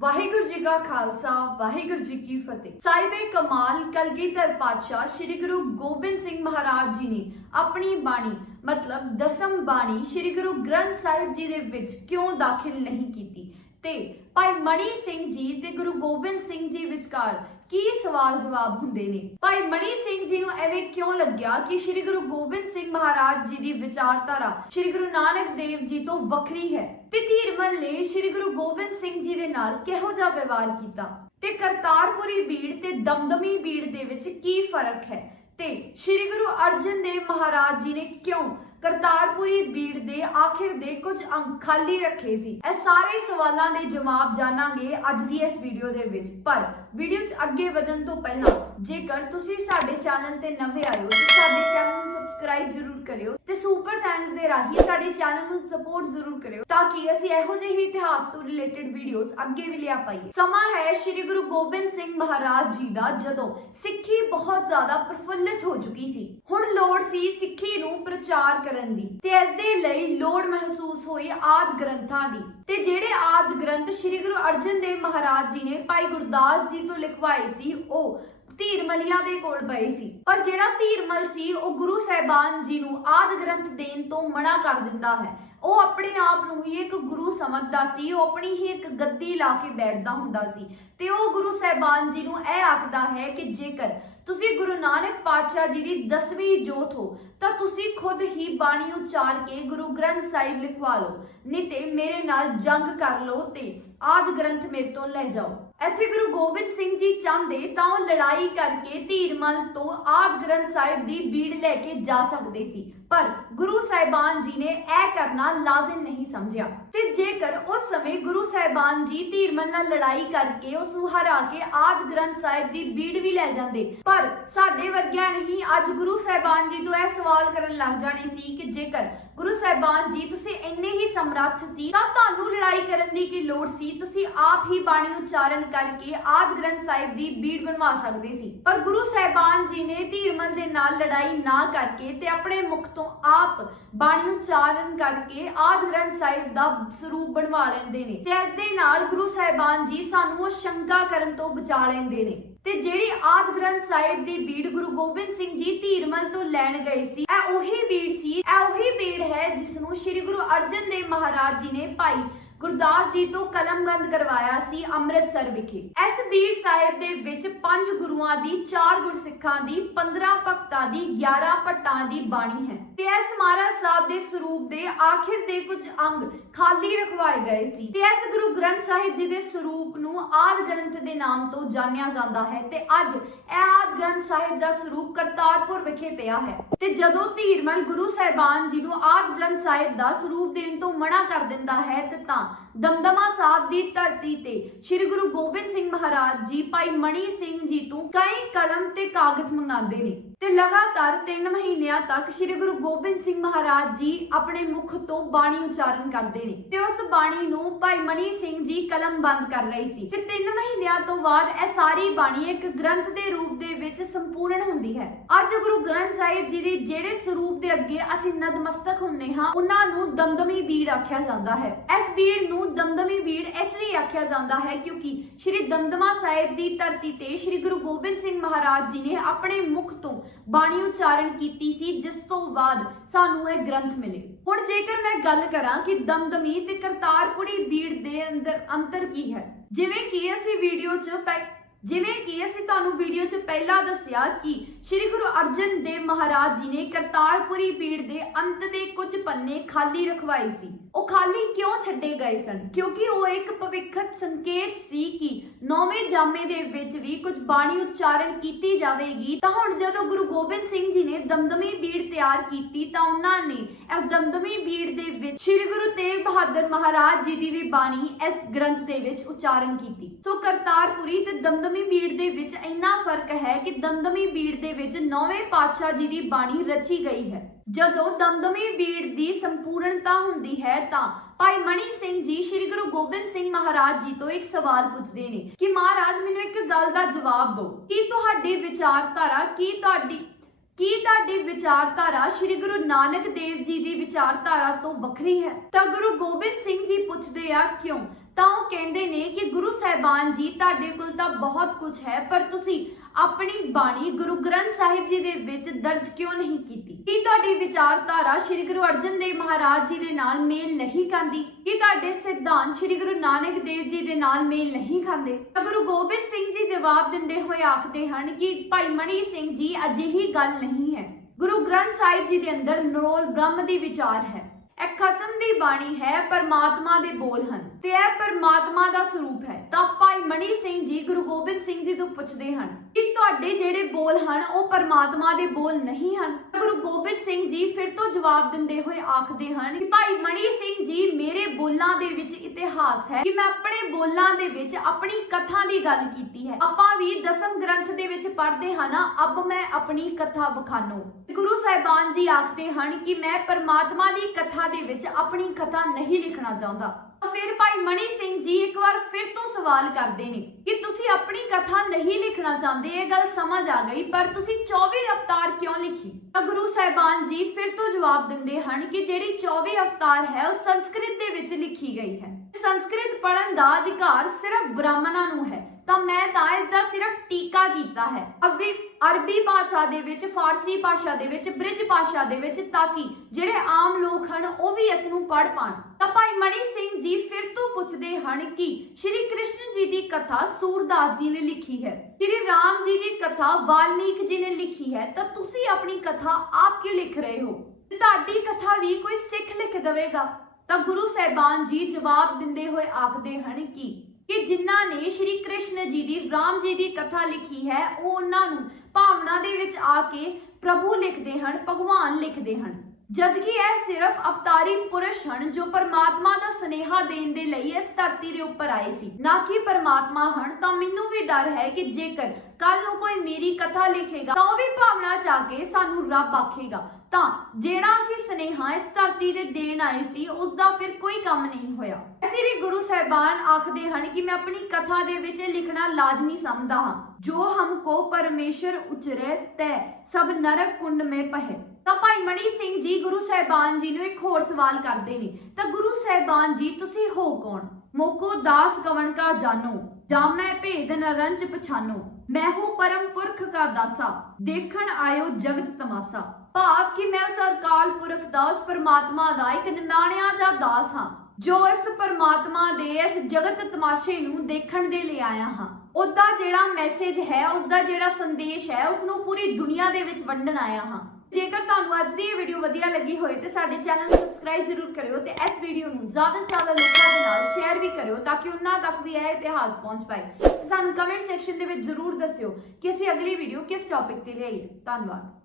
ਵਾਹਿਗੁਰੂ ਜੀ ਕਾ ਖਾਲਸਾ, ਵਾਹਿਗੁਰੂ ਜੀ ਕੀ ਫਤਿਹ। ਸਾਹਿਬੇ ਕਮਾਲ, ਕਲਗੀਧਰ ਪਾਤਸ਼ਾਹ ਸ੍ਰੀ ਗੁਰੂ ਗੋਬਿੰਦ ਸਿੰਘ ਮਹਾਰਾਜ ਜੀ ਨੇ ਆਪਣੀ ਬਾਣੀ, ਮਤਲਬ ਦਸਮ ਬਾਣੀ ਸ੍ਰੀ ਗੁਰੂ ਗ੍ਰੰਥ ਸਾਹਿਬ ਜੀ ਦੇ ਵਿੱਚ ਕਿਉਂ ਦਾਖਲ ਨਹੀਂ ਕੀਤੀ? ਤੇ ਭਾਈ ਮਣੀ ਸਿੰਘ ਜੀ ਤੇ ਗੁਰੂ ਗੋਬਿੰਦ ਸਿੰਘ ਜੀ ਵਿਚਕਾਰ ਕੀ ਸਵਾਲ ਜਵਾਬ ਹੁੰਦੇ ਨੇ? ਭਾਈ ਮਣੀ ਸਿੰਘ ਜੀ ਨੂੰ ਐਵੇਂ ਕਿਉਂ ਲੱਗਿਆ ਕਿ ਸ੍ਰੀ ਗੁਰੂ ਗੋਬਿੰਦ ਸਿੰਘ ਮਹਾਰਾਜ ਜੀ ਦੀ ਵਿਚਾਰਧਾਰਾ ਸ੍ਰੀ ਗੁਰੂ ਨਾਨਕ ਦੇਵ ਜੀ ਤੋਂ ਵੱਖਰੀ ਹੈ ਤੇ ਧੀਰਮਲ ਨੇ ਸ੍ਰੀ ਗੁਰੂ ਗੋਬਿੰਦ ਸਿੰਘ ਜੀ ਦੇ ਨਾਲ ਕਿਹੋ ਜਿਹਾ ਵਿਵਹਾਰ ਕੀਤਾ? ਤੇ ਕਰਤਾਰਪੁਰੀ ਬੀੜ ਤੇ ਦਮਦਮੀ ਬੀੜ ਦੇ ਵਿੱਚ ਕੀ ਫ਼ਰਕ ਹੈ? ਤੇ ਸ੍ਰੀ ਗੁਰੂ ਅਰਜਨ ਦੇਵ ਮਹਾਰਾਜ ਜੀ ਨੇ ਕਿਉਂ ਕਰਤਾਰਪੁਰੀ ਬੀੜ ਦੇ ਆਖਿਰ ਦੇ ਕੁਝ ਅੰਕ ਖਾਲੀ ਰੱਖੇ ਸੀ। ਇਹ ਸਾਰੇ ਸਵਾਲਾਂ ਦੇ ਜਵਾਬ ਜਾਣਾਂਗੇ ਅੱਜ ਦੀ ਇਸ ਵੀਡੀਓ ਦੇ ਵਿੱਚ। ਪਰ ਵੀਡੀਓ 'ਚ ਅੱਗੇ ਵਧਣ ਤੋਂ ਪਹਿਲਾਂ ਜੇਕਰ ਤੁਸੀਂ ਸਾਡੇ ਚੈਨਲ ਤੇ ਨਵੇਂ ਆਏ ਹੋ ਤਾਂ ਸਾਡੇ ਚੈਨਲ ਨੂੰ ਸਬਸਕ੍ਰਾਈਬ ਜ਼ਰੂਰ ਕਰਿਓ। ਤੇ ਸੁਪਰ ਥੈਂਕਸ ਦੇ ਰਾਹੀਂ ਸਾਡੇ ਚੈਨਲ ਨੂੰ ਸਪੋਰਟ ਜ਼ਰੂਰ ਕਰਿਓ ਤਾਂ ਕਿ ਅਸੀਂ ਇਹੋ ਜਿਹੇ ਹੀ ਇਤਿਹਾਸ ਤੋਂ ਰਿਲੇਟਡ ਵੀਡੀਓਜ਼ ਅੱਗੇ ਵੀ ਲਿਆ ਪਾਈਏ। ਸਮਾਂ ਹੈ ਸ੍ਰੀ ਗੁਰੂ ਗੋਬਿੰਦ ਸਿੰਘ ਮਹਾਰਾਜ ਜੀ ਦਾ ਜਦੋਂ ਸਿੱਖੀ ਬਹੁਤ ਜ਼ਿਆਦਾ ਪ੍ਰਫੁੱਲਿਤ ਹੋ ਚੁੱਕੀ ਸੀ। ਹੁਣ ਲੋੜ ਸੀ ਸਿੱਖੀ ਨੂੰ ਪ੍ਰਚਾਰ ਕਰਨ ਦੀ ਤੇ ਇਸ ਦੇ ਲਈ ਲੋੜ ਮਹਿਸੂਸ ਹੋਈ ਆਦ ਗ੍ਰੰਥਾਂ ਦੀ। ਤੇ ਜਿਹੜੇ ਆਦ ਗ੍ਰੰਥ ਸ੍ਰੀ ਗੁਰੂ ਅਰਜਨ ਦੇਵ ਮਹਾਰਾਜ ਜੀ ਨੇ ਭਾਈ ਗੁਰਦਾਸ ਜੀ ਤੋਂ ਲਿਖਵਾਏ ਸੀ, ਉਹ ਧੀਰਮਲੀਆਂ ਦੇ ਕੋਲ ਪਏ ਸੀ। ਪਰ ਜਿਹੜਾ ਧੀਰਮਲ ਸੀ, ਉਹ ਗੁਰੂ ਸਾਹਿਬਾਨ ਜੀ ਨੂੰ ਆਦ ਗ੍ਰੰਥ ਦੇਣ ਤੋਂ ਮਨਾ ਕਰ ਦਿੰਦਾ ਹੈ। ਉਹ ਆਪਣੇ ਆਪ ਨੂੰ ਹੀ ਇੱਕ ਗੁਰੂ ਸਮਝਦਾ ਸੀ, ਉਹ ਆਪਣੀ ਹੀ ਇੱਕ ਗੱਦੀ ਲਾ ਕੇ ਬੈਠਦਾ ਹੁੰਦਾ ਸੀ। ਤੇ ਉਹ ਗੁਰੂ ਸਾਹਿਬਾਨ ਜੀ ਨੂੰ ਇਹ ਆਖਦਾ ਹੈ ਕਿ ਜੇਕਰ ਤੁਸੀਂ ਗੁਰੂ ਨਾਨਕ ਪਾਤਸ਼ਾਹ ਜੀ ਦੀ 10ਵੀਂ ਜੋਤ ਹੋ, ਤਾਂ ਤੁਸੀਂ ਖੁਦ ਹੀ ਬਾਣੀ ਉਚਾਰ ਕੇ ਗੁਰੂ ਗ੍ਰੰਥ ਸਾਹਿਬ ਲਿਖਵਾ ਲਓ। ਨਹੀਂ ਤੇ ਮੇਰੇ ਨਾਲ ਜੰਗ ਕਰ ਲਓ ਤੇ ਆਦ ਗ੍ਰੰਥ ਮੇਰੇ ਤੋਂ ਲੈ ਜਾਓ। ਇੱਥੇ ਗੁਰੂ ਗੋਬਿੰਦ ਸਿੰਘ ਜੀ ਚਾਹੁੰਦੇ ਤਾਂ ਉਹ ਲੜਾਈ ਕਰਕੇ ਧੀਰਮਲ ਤੋਂ ਆਦ ਗ੍ਰੰਥ ਸਾਹਿਬ ਦੀ ਬੀੜ ਲੈ ਕੇ ਜਾ ਸਕਦੇ ਸੀ, ਪਰ ਗੁਰੂ ਸਾਹਿਬਾਨ ਜੀ ਨੇ ਇਹ ਕਰਨਾ ਲਾਜ਼ਮ ਨਹੀਂ ਸਮਝਿਆ। ਤੇ ਜੇਕਰ ਉਸ ਸਮੇਂ ਗੁਰੂ ਸਾਹਿਬਾਨ ਜੀ ਧੀਰਮਲ ਨਾਲ ਲੜਾਈ ਕਰਕੇ ਉਸ ਨੂੰ ਹਰਾ ਕੇ ਆਦ ਗ੍ਰੰਥ ਸਾਹਿਬ ਦੀ ਬੀੜ ਵੀ ਲੈ ਜਾਂਦੇ, ਪਰ ਸਾਡੇ ਵਰਗਿਆਂ ਨਹੀਂ, ਅੱਜ ਗੁਰੂ ਸਾਹਿਬਾਨ ਜੀ ਤੋਂ ਇਹ ਸਵਾਲ ਕਰਨ ਲੱਗ ਜਾਣੇ ਸੀ ਕਿ ਜੇਕਰ ਗੁਰੂ ਸਾਹਿਬਾਨ ਜੀ, ਤੁਸੀਂ ਇੰਨੇ ਹੀ ਸਮਰੱਥ ਸੀ, ਤਾਂ ਤੁਹਾਨੂੰ ਲੜਾਈ ਕਰਨ ਦੀ ਕੀ ਲੋੜ ਸੀ? ਤੁਸੀਂ ਆਪ ਹੀ ਬਾਣੀ ਉਚਾਰਨ ਕਰਕੇ ਆਦ ਗ੍ਰੰਥ ਸਾਹਿਬ ਦੀ ਬੀੜ ਬਣਵਾ ਸਕਦੇ ਸੀ। ਪਰ ਗੁਰੂ ਸਾਹਿਬਾਨ ਜੀ ਨੇ ਧੀਰਮਨ ਦੇ ਨਾਲ ਲੜਾਈ ਨਾ ਕਰਕੇ ਤੇ ਆਪਣੇ ਮੁਖ ਤੋਂ ਆਪ ਬਾਣੀ ਉਚਾਰਨ ਕਰਕੇ ਆਦ ਗ੍ਰੰਥ ਸਾਹਿਬ ਦਾ ਸਰੂਪ ਬਣਵਾ ਲੈਂਦੇ ਨੇ ਤੇ ਇਸ ਦੇ ਨਾਲ ਗੁਰੂ ਸਾਹਿਬਾਨ ਜੀ ਸਾਨੂੰ ਉਹ ਸ਼ੰਕਾ ਕਰਨ ਤੋਂ ਬਚਾ ਲੈਂਦੇ ਨੇ। ਤੇ ਜਿਹੜੀ ਆਦ ਗ੍ਰੰਥ ਸਾਹਿਬ ਦੀ ਬੀੜ ਗੁਰੂ ਗੋਬਿੰਦ ਸਿੰਘ ਜੀ ਧੀਰਮਲ ਤੋਂ ਲੈਣ ਗਏ ਸੀ, ਇਹ ਉਹੀ ਬੀੜ ਸੀ, ਇਹ ਉਹੀ ਬੀੜ ਹੈ ਜਿਸ ਨੂੰ ਸ੍ਰੀ ਗੁਰੂ ਅਰਜਨ ਦੇਵ ਮਹਾਰਾਜ ਜੀ ਨੇ ਭਾਈ ਗੁਰਦਾਸ ਜੀ ਤੋਂ ਕਲਮਬੰਦ ਕਰਵਾਇਆ ਸੀ ਅੰਮ੍ਰਿਤਸਰ ਵਿਖੇ। ਇਸ ਬੀੜ ਸਾਹਿਬ ਦੇ ਵਿੱਚ ਪੰਜ ਗੁਰੂਆਂ ਦੀ, ਚਾਰ ਗੁਰਸਿੱਖਾਂ ਦੀ 15 ਭਗਤਾਂ ਦੀ 11 ਭੱਟਾਂ ਦੀ ਬਾਣੀ ਹੈ। ਤੇ ਇਸ ਮਹਾਰਾਜ ਸਾਹਿਬ ਦੇ ਸਰੂਪ ਦੇ ਆਖਿਰ ਦੇ ਕੁਝ ਅੰਗ ਖਾਲੀ ਰਖਵਾਏ ਗਏ ਸੀ। ਤੇ ਇਸ ਗੁਰੂ ਗ੍ਰੰਥ ਸਾਹਿਬ ਜੀ ਦੇ ਸਰੂਪ ਨੂੰ ਆਦ ਗ੍ਰੰਥ ਦੇ ਨਾਮ ਤੋਂ ਜਾਣਿਆ ਜਾਂਦਾ ਹੈ। ਤੇ ਅੱਜ ਇਹ ਆਦ ਗ੍ਰੰਥ ਸਾਹਿਬ ਦਾ ਸਰੂਪ ਕਰਤਾਰਪੁਰ ਵਿਖੇ ਪਿਆ ਹੈ। ਤੇ ਜਦੋਂ ਧੀਰਮਲ ਗੁਰੂ ਸਾਹਿਬਾਨ ਜੀ ਨੂੰ ਆਦ ਗ੍ਰੰਥ ਸਾਹਿਬ ਦਾ ਸਰੂਪ ਦੇਣ ਤੋਂ ਮਨਾ ਕਰ ਦਿੰਦਾ ਹੈ, ਤੇ ਤਾਂ ਦਮਦਮਾ ਸਾਹਿਬ ਦੀ ਧਰਤੀ ਤੇ ਸ੍ਰੀ ਗੁਰੂ ਗੋਬਿੰਦ ਸਿੰਘ ਮਹਾਰਾਜ ਜੀ, ਭਾਈ ਮਣੀ ਸਿੰਘ ਜੀ ਤੋਂ ਕਈ ਕਲਮ ਤੇ ਕਾਗਜ਼ ਮੰਗਾਉਂਦੇ ਨੇ। ਤੇ ਲਗਾਤਾਰ 3 ਮਹੀਨਿਆਂ ਤੱਕ ਸ੍ਰੀ ਗੁਰੂ ਗੋਬਿੰਦ ਸਿੰਘ ਮਹਾਰਾਜ ਜੀ ਆਪਣੇ ਮੁਖ ਤੋਂ ਬਾਣੀ ਉਚਾਰਨ ਕਰਦੇ ਨੇ। ਤੇ ਉਸ ਬਾਣੀ ਨੂੰ ਭਾਈ ਮਨੀ ਸਿੰਘ ਜੀ ਕਲਮ ਬੰਦ ਕਰ ਰਹੇ ਸੀ। ਤੇ 3 ਮਹੀਨਿਆਂ ਤੋਂ ਬਾਅਦ ਇਹ ਸਾਰੀ ਬਾਣੀ ਇੱਕ ਗ੍ਰੰਥ ਦੇ ਰੂਪ ਦੇ ਵਿੱਚ ਸੰਪੂਰਨ ਹੁੰਦੀ ਹੈ। ਅੱਜ ਗੁਰੂ ਗ੍ਰੰਥ ਸਾਹਿਬ ਜੀ ਦੇ ਜਿਹੜੇ ਸਰੂਪ ਦੇ ਅੱਗੇ ਅਸੀਂ ਨਤਮਸਤਕ ਹੁੰਨੇ ਹਾਂ, ਉਹਨਾਂ ਨੂੰ ਦਮਦਮੀ ਬੀੜ ਆਖਿਆ ਜਾਂਦਾ ਹੈ। ਇਸ ਬੀੜ ਨੂੰ ਦਮਦਮੀ ਬੀੜ ਇਸ ਲਈ ਆਖਿਆ ਜਾਂਦਾ ਹੈ ਕਿਉਂਕਿ ਸ਼੍ਰੀ ਦਮਦਮਾ ਸਾਹਿਬ ਦੀ ਧਰਤੀ ਤੇ ਸ਼੍ਰੀ ਗੁਰੂ ਗੋਬਿੰਦ ਸਿੰਘ ਮਹਾਰਾਜ ਜੀ ਨੇ ਆਪਣੇ ਮੁਖ ਤੋਂ ਬਾਣੀ ਉਚਾਰਨ ਕੀਤੀ ਸੀ, ਜਿਸ ਤੋਂ ਬਾਅਦ ਸਾਨੂੰ ਇਹ ਗ੍ਰੰਥ ਮਿਲੇ। ਹੁਣ ਜੇਕਰ ਮੈਂ ਗੱਲ ਕਰਾਂ ਕਿ ਦਮਦਮੀ ਤੇ ਕਰਤਾਰਪੁਰੀ ਬੀੜ ਦੇ ਅੰਦਰ ਅੰਤਰ ਕੀ ਹੈ, ਜਿਵੇਂ ਕਿ ਅਸੀਂ ਵੀਡੀਓ 'ਚ ਜਿਵੇਂ ਕਿ ਅਸੀਂ ਤੁਹਾਨੂੰ ਵੀਡੀਓ 'ਚ ਪਹਿਲਾਂ ਦੱਸਿਆ ਕਿ ਸ੍ਰੀ ਗੁਰੂ ਅਰਜਨ ਦੇਵ ਮਹਾਰਾਜ ਜੀ ਨੇ ਕਰਤਾਰਪੁਰੀ ਪੀੜ ਦੇ ਅੰਤ ਦੇ ਕੁਝ ਪੰਨੇ ਖਾਲੀ ਰਖਵਾਏ ਸੀ। ਉਹ ਖਾਲੀ ਕਿਉਂ ਛੱਡੇ ਗਏ ਸਨ? ਕਿਉਂਕਿ ਉਹ ਇੱਕ ਭਵਿੱਖਤ ਸੰਕੇਤ ਸੀ ਕਿ ਨੌਵੇਂ ਜਾਮੇ ਦੇ ਵਿੱਚ ਵੀ ਕੁਝ ਬਾਣੀ ਉਚਾਰਨ ਕੀਤੀ ਜਾਵੇਗੀ। ਤਾਂ ਹੁਣ ਜਦੋਂ ਗੁਰੂ ਗੋਬਿੰਦ ਸਿੰਘ ਜੀ ਨੇ ਦਮਦਮੀ ਬੀੜ ਤਿਆਰ ਕੀਤੀ, ਤਾਂ ਉਹਨਾਂ ਨੇ ਇਸ ਦਮਦਮੀ ਬੀੜ ਦੇ ਵਿੱਚ ਸ੍ਰੀ ਗੁਰੂ ਤੇਗ ਬਹਾਦਰ ਮਹਾਰਾਜ ਜੀ ਦੀ ਵੀ ਬਾਣੀ ਇਸ ਗ੍ਰੰਥ ਦੇ ਵਿੱਚ ਉਚਾਰਨ ਕੀਤੀ। ਸੋ ਕਰਤਾਰਪੁਰੀ ਤੇ ਦਮਦਮੀ ਬੀੜ ਦੇ ਵਿੱਚ ਇੰਨਾ ਫ਼ਰਕ ਹੈ ਕਿ ਦਮਦਮੀ ਬੀੜ ਦੇ ਵਿੱਚ ਨੌਵੇਂ ਪਾਤਸ਼ਾਹ ਜੀ ਦੀ ਬਾਣੀ ਰਚੀ ਗਈ ਹੈ। ਜਦੋਂ ਦਮਦਮੀ ਬੀੜ ਦੀ ਸੰਪੂਰਨਤਾ ਹੁੰਦੀ ਹੈ, ਤਾਂ ਭਾਈ ਮਣੀ ਸਿੰਘ ਜੀ, ਸ੍ਰੀ ਗੁਰੂ ਗੋਬਿੰਦ ਸਿੰਘ ਮਹਾਰਾਜ ਜੀ ਤੋਂ ਇੱਕ ਸਵਾਲ ਪੁੱਛਦੇ ਨੇ ਕਿ ਮਹਾਰਾਜ, ਮੈਨੂੰ ਇੱਕ ਗੱਲ ਦਾ ਜਵਾਬ ਦਿਓ। ਕੀ ਤੁਹਾਡੀ ਵਿਚਾਰਧਾਰਾ, ਕੀ ਤੁਹਾਡੀ ਕੀ ਤੁਹਾਡੀ ਵਿਚਾਰਧਾਰਾ ਸ੍ਰੀ ਗੁਰੂ ਨਾਨਕ ਦੇਵ ਜੀ ਦੀ ਵਿਚਾਰਧਾਰਾ ਤੋਂ ਵੱਖਰੀ ਹੈ? ਤਾਂ ਗੁਰੂ ਗੋਬਿੰਦ ਸਿੰਘ ਜੀ ਪੁੱਛਦੇ ਆ, ਕਿਉਂ? ਤਾਂ ਉਹ ਕਹਿੰਦੇ ਨੇ ਕਿ ਗੁਰੂ ਸਾਹਿਬਾਨ ਜੀ, ਤੁਹਾਡੇ ਕੋਲ ਤਾਂ ਬਹੁਤ ਕੁਝ ਹੈ, ਪਰ ਤੁਸੀਂ ਆਪਣੀ ਬਾਣੀ ਗੁਰੂ ਗ੍ਰੰਥ ਸਾਹਿਬ ਜੀ ਦੇ ਵਿੱਚ ਦਰਜ ਕਿਉਂ ਨਹੀਂ ਕੀਤੀ? ਕੀ ਤੁਹਾਡੀ ਵਿਚਾਰਧਾਰਾ ਸ੍ਰੀ ਗੁਰੂ ਅਰਜਨ ਦੇਵ ਮਹਾਰਾਜ ਜੀ ਦੇ ਨਾਲ ਮੇਲ ਨਹੀਂ ਖਾਂਦੀ? ਕੀ ਤੁਹਾਡੇ ਸਿਧਾਂਤ ਸ੍ਰੀ ਗੁਰੂ ਨਾਨਕ ਦੇਵ ਜੀ ਦੇ ਨਾਲ ਮੇਲ ਨਹੀਂ ਖਾਂਦੇ? ਤਾਂ ਗੁਰੂ ਗੋਬਿੰਦ ਸਿੰਘ ਜੀ ਜਵਾਬ ਦਿੰਦੇ ਹੋਏ ਆਖਦੇ ਹਨ ਕਿ ਭਾਈ ਮਣੀ ਸਿੰਘ ਜੀ, ਅਜਿਹੀ ਗੱਲ ਨਹੀਂ ਹੈ। ਗੁਰੂ ਗ੍ਰੰਥ ਸਾਹਿਬ ਜੀ ਦੇ ਅੰਦਰ ਨਰੋਲ ਬ੍ਰਹਮ ਦੀ ਵਿਚਾਰ ਹੈ। ਇਹ ਖਸਮ ਦੀ ਬਾਣੀ ਹੈ, ਪਰਮਾਤਮਾ ਦੇ ਬੋਲ ਹਨ। ਤੇ ਇਹ ਪਰਮਾਤਮਾ ਦਾ ਸਰੂਪ ਹੈ। ਤਾਂ ਭਾਈ ਮਣੀ ਸਿੰਘ ਜੀ, ਗੁਰੂ ਗੋਬਿੰਦ ਸਿੰਘ ਜੀ ਤੋਂ ਪੁੱਛਦੇ ਹਨ ਕਿ ਤੁਹਾਡੇ ਜਿਹੜੇ ਬੋਲ ਹਨ, ਉਹ ਪਰਮਾਤਮਾ ਦੇ ਬੋਲ ਨਹੀਂ ਹਨ? ਗੁਰੂ ਗੋਬਿੰਦ ਸਿੰਘ ਜੀ ਫਿਰ ਤੋਂ ਜਵਾਬ ਦਿੰਦੇ ਹੋਏ ਆਖਦੇ ਹਨ ਕਿ ਭਾਈ ਮਣੀ ਸਿੰਘ ਜੀ, ਮੇਰੇ ਬੋਲਾਂ ਦੇ ਵਿੱਚ ਇਤਿਹਾਸ ਹੈ ਕਿ ਮੈਂ ਆਪਣੇ ਬੋਲਾਂ ਦੇ ਵਿੱਚ ਆਪਣੀ ਕਥਾ ਦੀ ਗੱਲ ਕੀਤੀ ਹੈ। ਆਪਾਂ ਵੀ ਦਸਮ ਗ੍ਰੰਥ ਦੇ ਵਿੱਚ ਪੜ੍ਹਦੇ ਹਾਂ ਨਾ, ਅਬ ਮੈਂ ਆਪਣੀ ਕਥਾ ਬਖਾਨੋ। ਗੁਰੂ ਸਾਹਿਬਾਨ ਜੀ ਆਖਦੇ ਹਨ ਕਿ ਮੈਂ ਪਰਮਾਤਮਾ ਦੀ ਕਥਾ ਦੇ ਵਿੱਚ ਆਪਣੀ ਕਥਾ ਨਹੀਂ ਲਿਖਣਾ ਚਾਹੁੰਦਾ। ਫਿਰ ਭਾਈ ਮਣੀ ਸਿੰਘ ਜੀ ਇੱਕ ਵਾਰ ਫਿਰ ਤੋਂ ਸਵਾਲ ਕਰਦੇ ਨੇ ਕਿ ਤੁਸੀਂ ਆਪਣੀ ਕਥਾ ਨਹੀਂ ਲਿਖਣਾ ਚਾਹੁੰਦੇ, ਇਹ ਗੱਲ ਸਮਝ ਆ ਗਈ, ਪਰ ਤੁਸੀਂ 24 ਅਵਤਾਰ ਕਿਉਂ ਲਿਖੀ? ਤਾਂ ਗੁਰੂ ਸਾਹਿਬਾਨ ਜੀ ਫਿਰ ਤੋਂ ਜਵਾਬ ਦਿੰਦੇ ਹਨ ਕਿ ਜਿਹੜੀ 24 ਅਵਤਾਰ ਹੈ, ਉਹ ਸੰਸਕ੍ਰਿਤ ਦੇ ਵਿੱਚ ਲਿਖੀ ਗਈ ਹੈ। ਸੰਸਕ੍ਰਿਤ ਪੜ੍ਹਨ ਦਾ ਅਧਿਕਾਰ ਸਿਰਫ ਬ੍ਰਾਹਮਣਾਂ ਨੂੰ ਹੈ। ਤਾਂ ਮੈਂ ਤਾਂ ਇਸ ਦਾ ਸਿਰਫ ਟੀਕਾ ਕੀਤਾ ਹੈ। ਅਰਬੀ ਅਰਬੀ ਭਾਸ਼ਾ ਦੇ ਵਿੱਚ, ਫਾਰਸੀ ਭਾਸ਼ਾ ਦੇ ਵਿੱਚ, ਬ੍ਰਿਜ ਭਾਸ਼ਾ ਦੇ ਵਿੱਚ ਤਾਂ ਕਿ ਜਿਹੜੇ ਆਮ ਲੋਕ ਹਨ, ਉਹ ਵੀ ਇਸ ਨੂੰ ਪੜ੍ਹ ਪਾਣ। ਤਾਂ ਭਾਈ ਮਣੀ ਸਿੰਘ ਜੀ ਫਿਰ ਤੋਂ ਪੁੱਛਦੇ ਹਨ ਕਿ ਸ਼੍ਰੀ ਕ੍ਰਿਸ਼ਨ ਜੀ ਦੀ ਕਥਾ ਸੂਰਦਾਸ ਜੀ ਨੇ ਲਿਖੀ ਹੈ। ਸ਼੍ਰੀ ਰਾਮ ਜੀ ਦੀ ਕਥਾ ਵਾਲਮੀਕ ਜੀ ਨੇ ਲਿਖੀ ਹੈ। ਤਾਂ ਤੁਸੀਂ ਆਪਣੀ ਕਥਾ ਆਪ ਕਿਉਂ ਲਿਖ ਰਹੇ ਹੋ? ਤੁਹਾਡੀ ਕਥਾ ਵੀ ਕੋਈ ਸਿੱਖ ਲਿਖ ਦੇਵੇਗਾ। ਤਾਂ ਗੁਰੂ ਸਾਹਿਬਾਨ ਜੀ ਜਵਾਬ ਦਿੰਦੇ ਹੋਏ ਆਖਦੇ ਹਨ ਕਿ ਕਿ ਜਿਨ੍ਹਾਂ ਨੇ ਸ਼੍ਰੀ ਕ੍ਰਿਸ਼ਨ ਜੀ ਦੀ, ਰਾਮ ਜੀ ਦੀ ਕਥਾ ਲਿਖੀ ਹੈ, ਉਹ ਉਹਨਾਂ ਨੂੰ ਭਾਵਨਾ ਦੇ ਵਿੱਚ ਆ ਕੇ ਪ੍ਰਭੂ ਲਿਖਦੇ ਹਨ, ਭਗਵਾਨ ਲਿਖਦੇ ਹਨ। ਜਦਕਿ ਇਹ ਸਿਰਫ ਅਵਤਾਰੀ ਪੁਰਸ਼ ਹਨ, ਜੋ ਪਰਮਾਤਮਾ ਦਾ ਸਨੇਹਾ ਦੇਣ ਦੇ ਲਈ ਇਸ ਧਰਤੀ ਦੇ ਉੱਪਰ ਆਏ ਸੀ। ਨਾ ਕਿ ਪਰਮਾਤਮਾ ਹਨ, ਤਾਂ ਮੈਨੂੰ ਵੀ ਡਰ ਹੈ ਕਿ ਜੇਕਰ ਕੱਲ ਨੂੰ ਕੋਈ ਮੇਰੀ ਕਥਾ ਲਿਖੇਗਾ, ਤਾਂ ਉਹ ਵੀ ਭਾਵਨਾ ਚ ਸਾਨੂੰ ਰੱਬ ਆਖੇਗਾ। ਤਾਂ ਜਿਹੜਾ ਅਸੀਂ ਸਨੇਹਾ ਇਸ ਧਰਤੀ ਦੇ ਦੇਣ ਆਏ ਸੀ ਉਸ ਦਾ ਫਿਰ ਕੋਈ ਕੰਮ ਨਹੀਂ ਹੋਇਆ। ਸ੍ਰੀ ਗੁਰੂ ਸਾਹਿਬਾਨ ਆਖਦੇ ਹਨ ਕਿ ਮੈਂ ਆਪਣੀ ਕਥਾ ਦੇ ਵਿੱਚ ਲਿਖਣਾ ਲਾਜ਼ਮੀ ਸਮਝਦਾ ਹਾਂ। ਜੋ ਹਮਕੋ ਪਰਮੇਸ਼ਰ ਉਚਰੇ, ਤੈ ਸਭ ਨਰਕ ਕੁੰਡ ਮੇ ਪਹੇ ਤਾਂ ਭਾਈ ਮਣੀ ਸਿੰਘ ਜੀ ਗੁਰੂ ਸਾਹਿਬਾਨ ਜੀ ਨੂੰ ਇੱਕ ਹੋਰ ਸਵਾਲ ਕਰਦੇ ਨੇ। ਤਾਂ ਗੁਰੂ ਸਾਹਿਬਾਨ ਜੀ, ਤੁਸੀਂ ਹੋ ਕੌਣ? ਮੋਕੋ ਦਾਸ ਕਵਣ ਕਾ ਜਾਨੋ ਜਾਮੈ ਭੇਦ ਨਰੰਜ ਪਛਾਨੋ, ਮੈਂ ਹੂੰ ਪਰਮ ਪੁਰਖ ਕਾ ਦਾਸਾ, ਦੇਖਣ ਆਇਓ ਜਗਤ ਤਮਾਸਾ। ਭਾਵ ਕਿ ਮੈਂ ਉਸ ਅਕਾਲ ਪੁਰਖ ਦਾ, ਉਸ ਪਰਮਾਤਮਾ ਦਾ ਇੱਕ ਨਿਮਾਣਿਆ ਜਾਂ ਦਾਸ ਹਾਂ, ਜੋ ਇਸ ਪਰਮਾਤਮਾ ਦੇ ਇਸ ਜਗਤ ਤਮਾਸ਼ੇ ਨੂੰ ਦੇਖਣ ਦੇ ਲਈ ਆਇਆ ਹਾਂ। ਉਹਦਾ ਜਿਹੜਾ ਮੈਸੇਜ ਹੈ, ਉਸਦਾ ਜਿਹੜਾ ਸੰਦੇਸ਼ ਹੈ ਉਸ ਨੂੰ ਪੂਰੀ ਦੁਨੀਆ ਦੇ ਵਿੱਚ ਵੰਡਣ ਆਇਆ ਹਾਂ। ਜੇਕਰ ਤੁਹਾਨੂੰ ਅੱਜ ਦੀ ਇਹ ਵੀਡੀਓ ਵਧੀਆ ਲੱਗੀ ਹੋਏ ਤੇ ਸਾਡੇ ਚੈਨਲ ਨੂੰ ਸਬਸਕ੍ਰਾਈਬ ਜ਼ਰੂਰ ਕਰਿਓ ਤੇ ਇਸ ਵੀਡੀਓ ਨੂੰ ਜ਼ਿਆਦਾ ਤੋਂ ਜ਼ਿਆਦਾ ਲੋਕਾਂ ਦੇ ਨਾਲ ਸ਼ੇਅਰ ਵੀ ਕਰਿਓ ਤਾਂ ਕਿ ਉਹਨਾਂ ਤੱਕ ਵੀ ਇਹ ਇਤਿਹਾਸ ਪਹੁੰਚ ਪਾਏ। ਸਾਨੂੰ ਕਮੈਂਟ ਸੈਕਸ਼ਨ ਦੇ ਵਿੱਚ ਜ਼ਰੂਰ ਦੱਸਿਓ ਕਿ ਅਸੀਂ ਅਗਲੀ ਵੀਡੀਓ ਕਿਸ ਟੌਪਿਕ ਤੇ ਲਿਆਈਏ। ਧੰਨਵਾਦ।